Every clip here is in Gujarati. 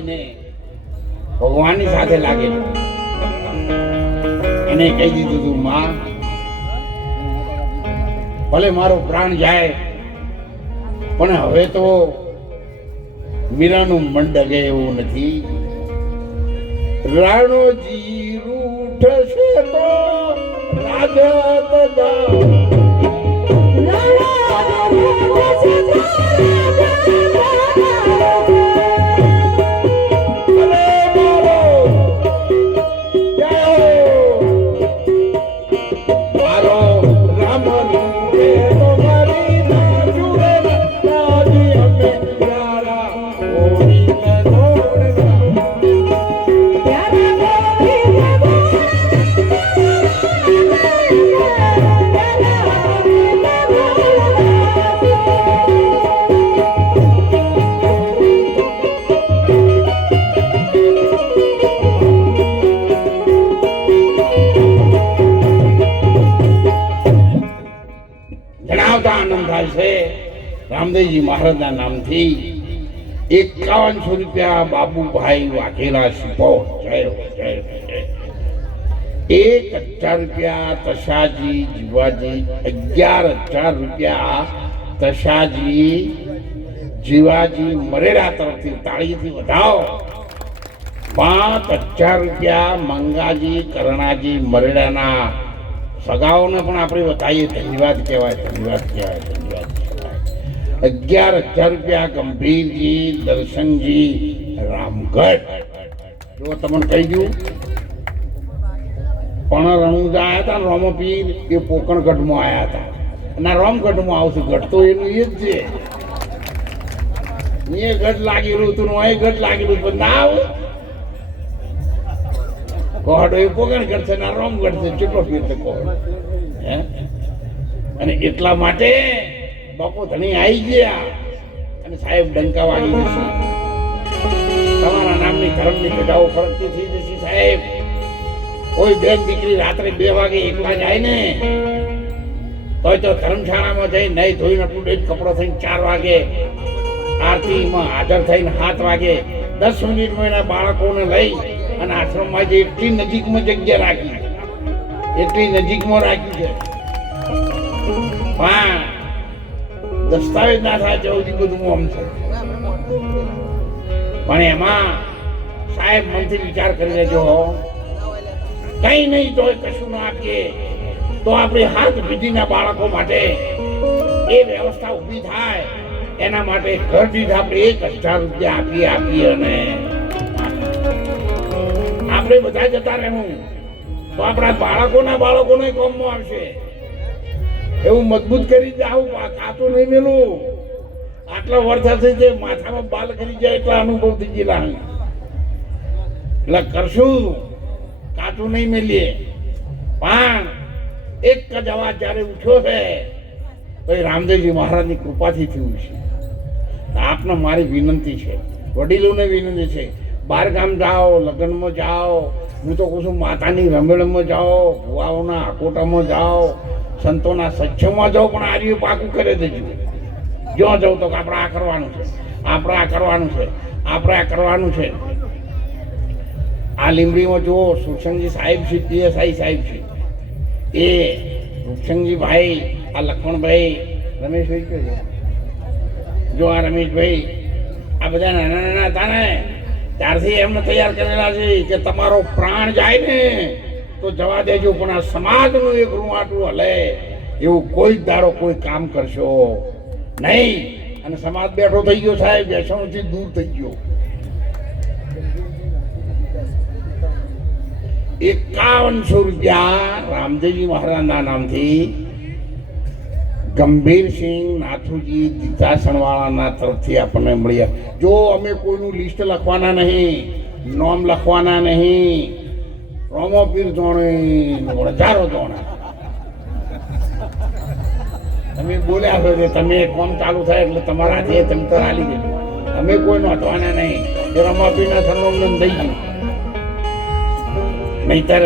ને ભગવાનની સાથે લાગેલું. અને કહી દીધું તું, માં, ભલે મારો પ્રાણ જાય, પણ હવે તો મીરાનું મન ડગે એવું નથી. રાણોજી રૂઠશે તો રાજા તદા અરે રામદેવજી મહારાજના નામથી એકાવનસો રૂપિયા બાબુભાઈ વાઘેલા શીપો જય જય. એક હજાર રૂપિયા તશાજી, જીવાજી, અગિયાર હજાર રૂપિયા તશાજી, જીવાજી મરેડા તરફથી તાળીથી વધાવો. પાંચ હજાર રૂપિયા મંગાજી, કરણાજી મરેડાના સગાઓને પણ આપણે બતાવીએ ધન્યવાદ કહેવાય ધન્યવાદ કહેવાય ધન્યવાદ કહેવાય. અગિયાર હજાર રૂપિયા ગંભીરજી, દર્શનજી, રામગઢ. જો તમને કહી દઉં, પણ રણુજા આવ્યા હતા રોમપીર, એ પોકણગઢમાં આવ્યા હતા અને રોમગઢમાં આવશે, ગઢ તો એનું એ જ છે. એ ગઢ લાગેલું હતું અહીં ગઢ લાગેલું પણ ના આવું કોહડો એ પોકણગઢ છે ના રોમગઢ છે ચૂંટો ફીર કોહડો. અને એટલા માટે બાપુ, ધણી આવી ગયા. અને સાહેબ ડંકા વાગી જશે. તમારા નામની કરમની ગજાઓ ફરકતી થઈ જશે, સાહેબ. કોઈ બેન દીકરી રાત્રે બે વાગે એકલા જાય ને, તોય તો ધર્મશાળામાં જઈ નહીં ધોઈને આપણું ડેટ કપડો થઈને ચાર વાગે, આરતીમાં હાજર થઈને સાત વાગે, દસ મિનિટમાં એના બાળકોને લઈ અને આશ્રમમાં જે એટલી નજીકમાં જગ્યા રાખી. એટલી નજીકમાં રાખી છે. પણ દસ્તાવેજ ના થાય ત્યાં સુધી બધું આમ છે. પણ એમાં સાહેબ મનથી વિચાર કરી લેજો કઈ નહીં તો કશું ના આપીએ. તો આપણે હાથ વિધિના બાળકો માટે એ વ્યવસ્થા ઊભી થાય. એના માટે ઘર દીઠ આપણે એક હજાર રૂપિયા આપીએ આપીએ અને આપણે બધા જતા રહેવું. તો આપણા બાળકોના બાળકોને કોમમાં આવશે. એવું મજબૂત કરી જાવ કાચું નહીં મેલું. આટલા વર્ષથી જે માથામાં બાલ કરી જાય એટલા અનુભવ થઈ ગયેલા. એટલે કરશું. કાચું નહીં મેલીએ. પણ એક જ અવાજ જ્યારે ઉઠ્યો છે, તો એ રામદેવજી મહારાજની કૃપાથી થયું છે. આપને મારી વિનંતી છે, વડીલોને વિનંતી છે બાર ગામ જાઓ, લગ્નમાં જાઓ. હું તો કહું છું, માતાની રમેળમાં જાઓ, ભુવાઓના આકોટામાં જાઓ સંતોના સત્સંગમાં જાઓ, પણ આર્યું પાકું કરે દેજો જ્યાં જાઉં તો આપણે આ કરવાનું છે. આપણે આ કરવાનું છે. આપણે આ કરવાનું છે. આ લીમડીમાં જુઓ, સુરસંગજી સાહેબ છે, પીએસઆઈ સાહેબ છે. એ રૂપસંગજી ભાઈ આ લક્ષ્મણભાઈ રમેશભાઈ કયો છે? જો આ રમેશભાઈ, આ બધા નાના નાના હતા ને, ત્યારથી એમને તૈયાર કરેલા છે કે તમારો પ્રાણ જાય ને. તો જવા દેજો, પણ આ સમાજનું એક રૂવાટું હલે. એવું કોઈ દાડો કોઈ કામ કરશો નહીં. અને સમાજ બેઠો થઈ ગયો સાહેબ, બેસણથી દૂર થઈ ગયો. એકાવનસો રૂપિયા રામદેવજી મહારાજના નામથી ગંભીરસિંહ નાથુજી દીતાસણવાળાના તરફથી આપણને મળ્યા. જો અમે કોઈનું લિસ્ટ લખવાના નહીં, નોમ લખવાના નહીં રોમોપીર ધોણી, વધારો જોણા તમે બોલ્યા છો કે તમે કોમ ચાલુ થાય એટલે તમારા જે તમે તો હાલી ગયું અમે કોઈ નોંધવાના નહીં. એ રમાપીરના સંલગ્ન થઈ ગયું. નહીતર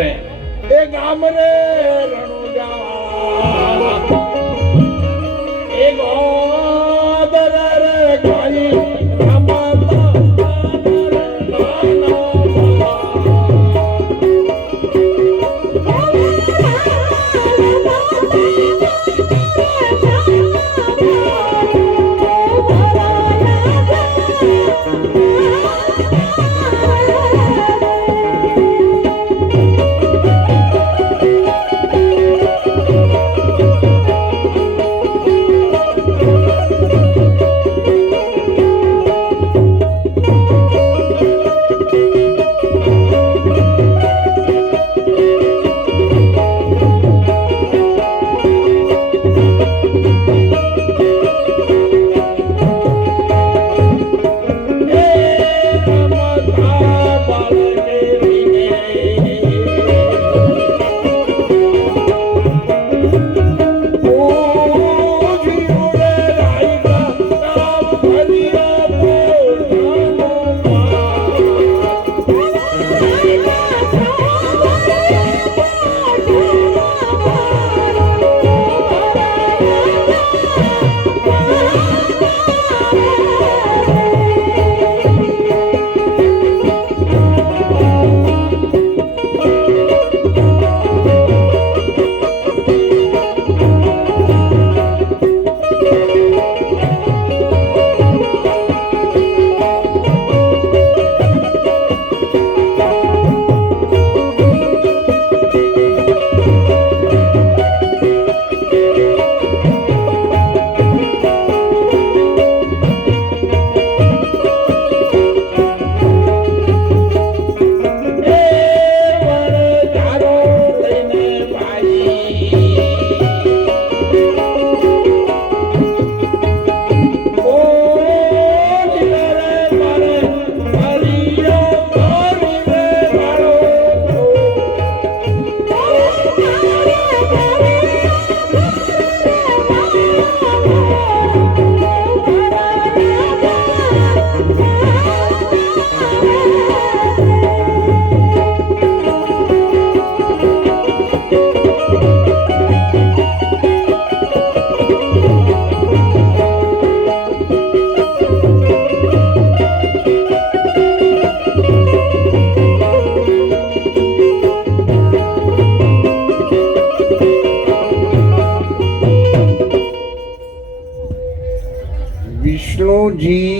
એ ગામ રે રણુજા.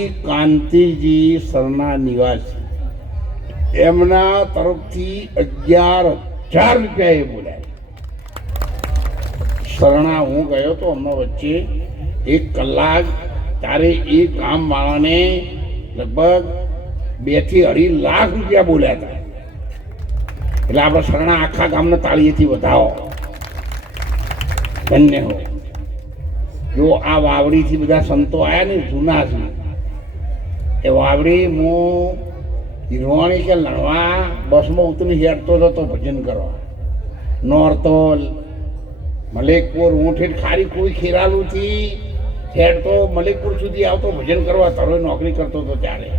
કાંતિજી સરના નિવાસી. એમના તરફથી અગિયાર હજાર રૂપિયા એ બોલાય. શરણા, હું ગયો તો હમણાં વચ્ચે એક કલાક ત્યારે એ કામવાળાને લગભગ બેથી અઢી લાખ રૂપિયા બોલ્યા હતા. એટલે આપણે શરણા આખા ગામને તાળીએથી વધાવો. ધન્ય હો. જો આ વાવડીથી બધા સંતો આવ્યા ને જૂના છે એ વાવડી, હું હિરવાણી કે લણવા, બસમાં ઉતરી હેરતો જતો ભજન કરવા. નોરતોલ મલેકપુર ઊંઠી ખારી કોઈ ખીરાલુથી હેડતો મલેકપુર સુધી આવતો ભજન કરવા તરોય નોકરી કરતો હતો ત્યારે.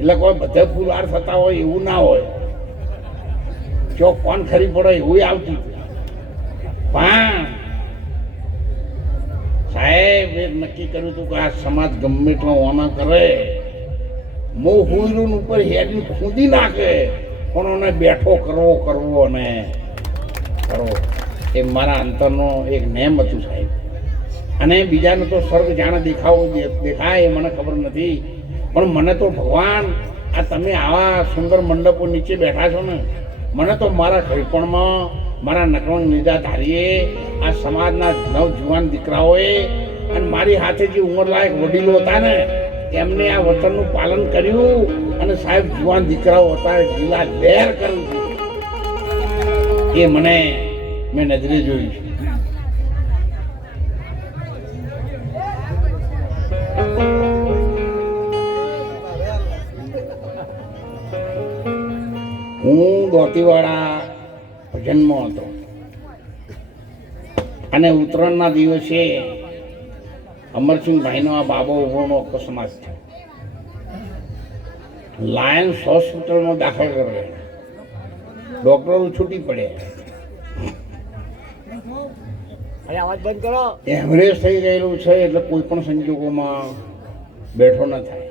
એટલે કોઈ બધા ફૂલહાર થતા હોય, એવું ના હોય. જો કોણ ખરી પડે, એવું આવતું હતું. પણ સાહેબ એ નક્કી કર્યું હતું કે આ સમાજ ગમે એટલા ઓના કરે. મો હુઈરું ઉપર હેડી ખૂંદી નાખે. પણ એને બેઠો કરવો કરવો અને કરવો. એ મારા અંતરનો એક નેમ હતું સાહેબ. અને બીજાને તો સ્વર્ગ જાણે દેખાવો દેખાય એ મને ખબર નથી. પણ મને તો ભગવાન, આ તમે આવા સુંદર મંડપો નીચે બેઠા છો ને, મને તો મારા ઘરપણમાં મારા નકવણ લીધા ધારીએ, આ સમાજના નવજુવાન દીકરાઓએ અને મારી હાથે જે ઉંમરલાયક વડીલો હતા ને, એમને આ વતનનું પાલન કર્યું અને સાહેબ જુવાન દીકરાઓ હતા લીલા લહેર કર્યું એ મને મેં નજરે જોયું છે. હું દોતીવાડા ભજનમાં હતો. અને ઉત્તરાયણના દિવસે અમરસિંહભાઈનો આ બાબો ઉભોનો અકસ્માત થયો. લાયન્સ હોસ્પિટલમાં દાખલ કરે ડોક્ટરો છૂટી પડ્યા. કરો. એવરેજ થઈ ગયેલું છે એટલે કોઈ પણ સંજોગોમાં બેઠો ન થાય.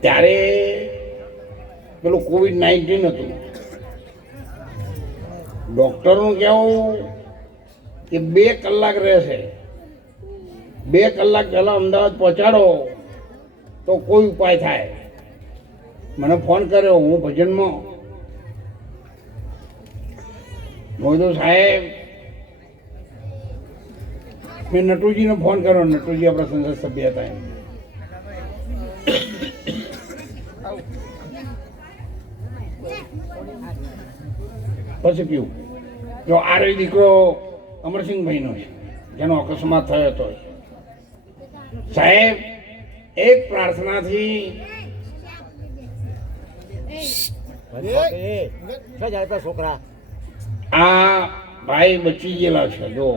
ત્યારે પેલું કોવિડ નાઇન્ટીન હતું ડૉક્ટરનું કહેવું કે બે કલાક રહેશે. બે કલાક પહેલાં અમદાવાદ પહોંચાડો તો કોઈ ઉપાય થાય. મને ફોન કર્યો, હું ભજનમાં. મોદો સાહેબ, મેં નટુજીને ફોન કર્યો. નટુજી આપણા સંસદ સભ્ય હતા પછી પીવું જો આરે દીકરો અમરસિંહભાઈનો છે, જેનો અકસ્માત થયો હતો. સાહેબ, એક પ્રાર્થનાથી છોકરા આ ભાઈ બચી ગયેલા છે, જો.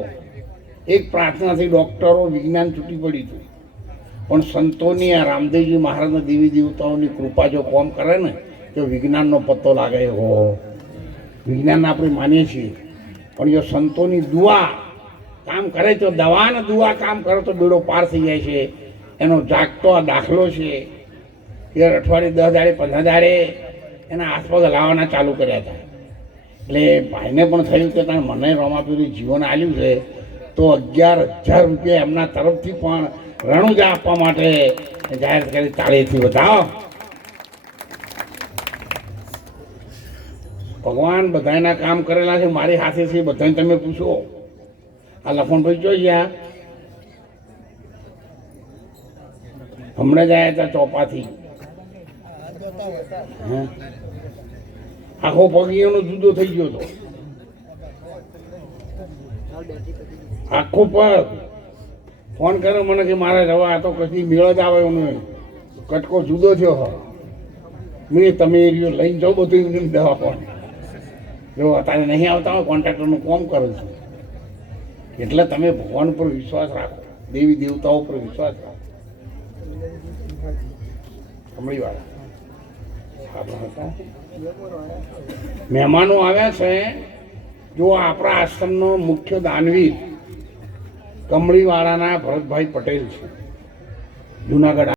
એક પ્રાર્થનાથી ડોક્ટરો વિજ્ઞાન છૂટી પડી હતું પણ સંતોની આ રામદેવજી મહારાજના દેવી દેવતાઓની કૃપા જો કોમ કરે ને, તો વિજ્ઞાનનો પત્તો લાગે, હો. વિજ્ઞાન આપણે માનીએ છીએ. પણ જો સંતોની દુઆ કામ કરે તો દવાને દુઆ કામ કરે તો બેડો પાર થઈ જાય છે. એનો જાગતો આ દાખલો છે. એ અઠવાડિયે દસ દાડે, પંદર દાડે એના આસપાસ લાવવાના ચાલુ કર્યા હતા. એટલે ભાઈને પણ થયું કે તારે મને રમાપીરું જીવન આલ્યું છે, તો અગિયાર હજાર રૂપિયા એમના તરફથી પણ રણુજા આપવા માટે જાહેર કરી તાળીથી વધાવો. ભગવાન બધાના કામ કરેલા છે, મારી હાથે છે, બધાને તમે પૂછો. આ લખનભાઈ જોઈ ગયા? હમણાં જ આવ્યા હતા ચોપાથી. આખો પગીઓનો જુદો થઈ ગયો હતો. આખો પગ. ફોન કર્યો મને કે મારે રવા તો કશી મેળ જ આવે એમ નહીં. કટકો જુદો થયો મેં તમે એ લઈને જાઓ બધું એમને દવા પણ જો અત્યારે નહીં આવતા હોય, કોન્ટ્રાક્ટરનું કોમ કરો છો. એટલે તમે ભગવાન પર વિશ્વાસ રાખો. દેવી દેવતાઓ પર વિશ્વાસ રાખો. આપણા મહેમાનો આવ્યા છે. જો આપણા આશ્રમનો મુખ્ય દાનવીર કમળીવાળાના ભરતભાઈ પટેલ છે. જુનાગઢ